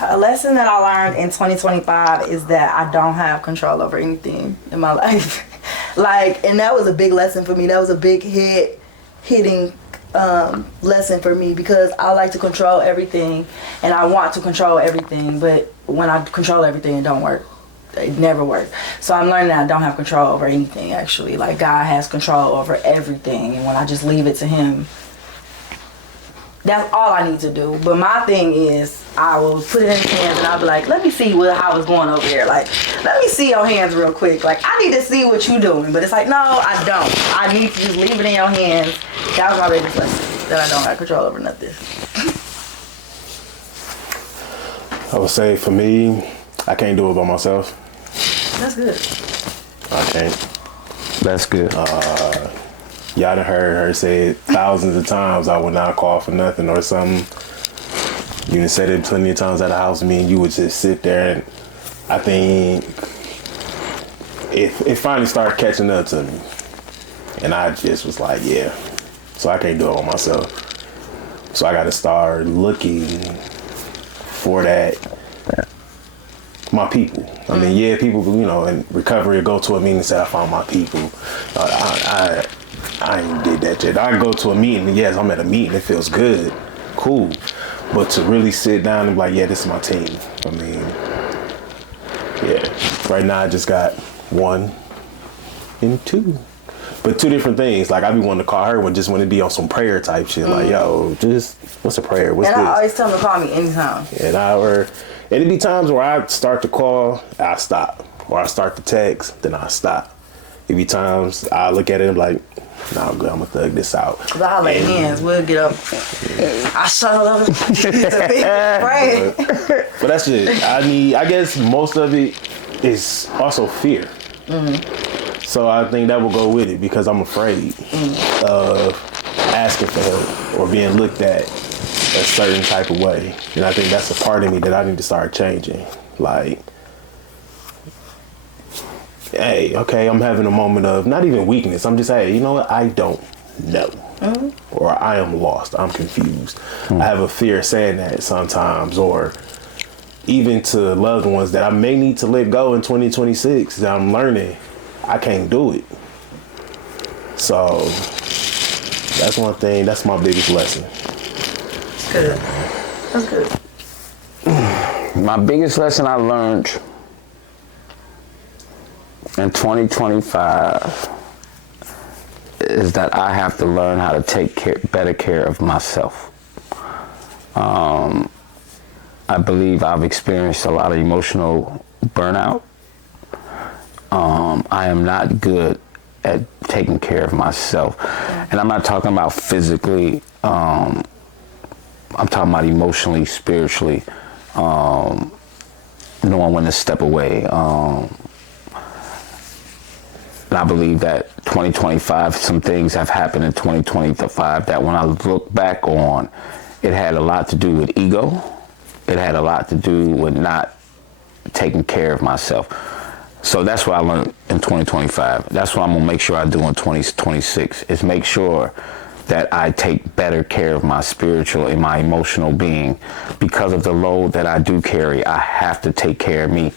A lesson that I learned in 2025 is that I don't have control over anything in my life. And that was a big lesson for me. That was a big hitting lesson for me, because I like to control everything and I want to control everything, but when I control everything, it don't work. It never works. So I'm learning that I don't have control over anything, actually. Like, God has control over everything, and when I just leave it to Him, that's all I need to do. But my thing is, I will put it in His hands and I'll be like, let me see how it's going over here. Like, let me see your hands real quick. Like, I need to see what you're doing. But it's like, no, I don't. I need to just leave it in your hands. That was my biggest lesson. that I don't have control over nothing. I would say for me, I can't do it by myself. That's good. I can't. That's good. Y'all done heard her say it thousands of times, I would not call for nothing or something. You done said it plenty of times at the house with me, and you would just sit there, and I think it finally started catching up to me. And I just was like, yeah. So I can't do it on myself. So I got to start looking for that, my people. I mean, yeah, people, you know, in recovery go to a meeting and say, I found my people. I ain't did that yet. I go to a meeting, and yes, I'm at a meeting, it feels good, cool. But to really sit down and be like, yeah, this is my team. I mean, yeah. Right now I just got 1 and 2. But 2 different things. Like I be wanting to call her when it be on some prayer type shit. Like, yo, just what's a prayer? What's And this? I always tell them to call me anytime. And it'd be times where I start to call, I stop. Or I start to text, then I stop. It'd be times I look at it and like, nah, I'm good, I'm gonna thug this out. Cause I holler at hands, we'll get up. I shut up. Pray. But that's it. I guess most of it is also fear. So I think that will go with it because I'm afraid of asking for help or being looked at a certain type of way. And I think that's a part of me that I need to start changing. Like, hey, okay, I'm having a moment of not even weakness. I'm just, hey, you know what? I don't know. Or I am lost. I'm confused. I have a fear of saying that sometimes, or even to loved ones that I may need to let go in 2026 that I'm learning I can't do it. So that's one thing. That's my biggest lesson. Good. That's good. My biggest lesson I learned in 2025 is that I have to learn how to take better care of myself. I believe I've experienced a lot of emotional burnout. I am not good at taking care of myself. And I'm not talking about physically. I'm talking about emotionally, spiritually, knowing when to step away. And I believe that 2025, some things have happened in 2025 that when I look back on, it had a lot to do with ego. It had a lot to do with not taking care of myself. So that's what I learned in 2025. That's what I'm gonna make sure I do in 2026, is make sure that I take better care of my spiritual and my emotional being. Because of the load that I do carry, I have to take care of me,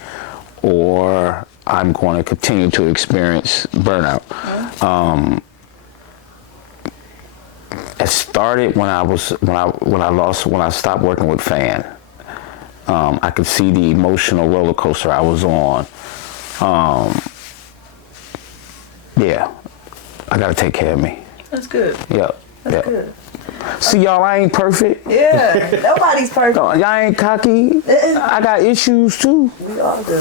or I'm going to continue to experience burnout. It started when I stopped working with Fan. I could see the emotional roller coaster I was on. Yeah, I gotta take care of me. That's good. Yep. That's good. See, y'all, I ain't perfect. Yeah, nobody's perfect. Y'all ain't cocky. I got issues too. We all do.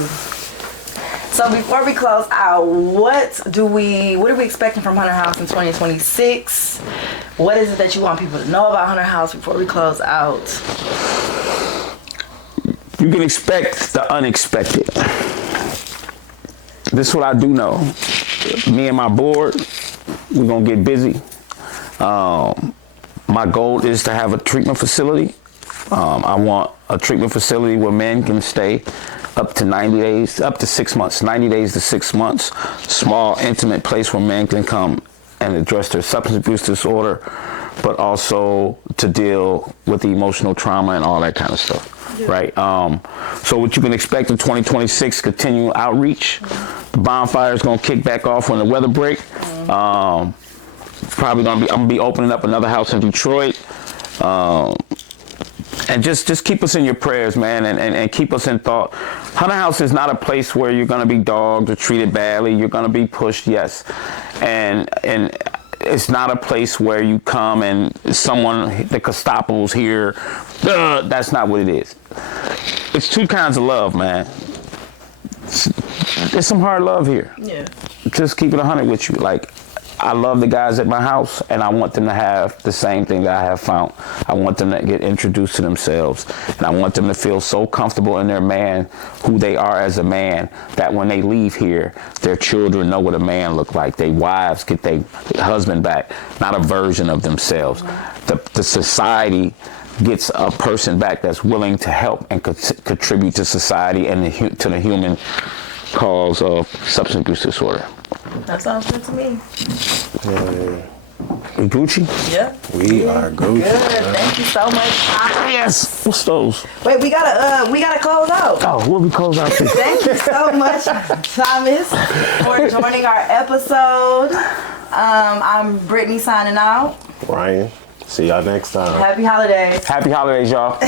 So before we close out, what are we expecting from Hunter House in 2026? What is it that you want people to know about Hunter House before we close out? You can expect the unexpected. This is what I do know. Me and my board, we're gonna get busy. My goal is to have a treatment facility. I want a treatment facility where men can stay up to 90 days, up to 6 months, 90 days to 6 months. Small, intimate place where men can come and address their substance abuse disorder, but also to deal with the emotional trauma and all that kind of stuff. Yeah. Right? So what you can expect in 2026, continue outreach. The bonfire is going to kick back off when the weather break. I'm gonna be opening up another house in Detroit. And just keep us in your prayers, man, and keep us in thought. Hunter House is not a place where you're going to be dogged or treated badly. You're going to be pushed, yes. And it's not a place where you come and the Gestapo's here. That's not what it is. It's 2 kinds of love, man. There's some hard love here. Yeah. Just keep it 100 with you. Like, I love the guys at my house, and I want them to have the same thing that I have found. I want them to get introduced to themselves, and I want them to feel so comfortable in their man, who they are as a man, that when they leave here, their children know what a man look like. Their wives get their husband back, not a version of themselves. The society gets a person back that's willing to help and contribute to society and to the human cause of substance abuse disorder. That sounds good to me. We Gucci? Yeah. We are Gucci. Good. Thank you so much. Yes. What's those? Wait, we gotta close out. Oh, what we close out to? Thank you so much, Thomas, for joining our episode. I'm Brittany signing out. Ryan, see y'all next time. Happy holidays. Happy holidays, y'all.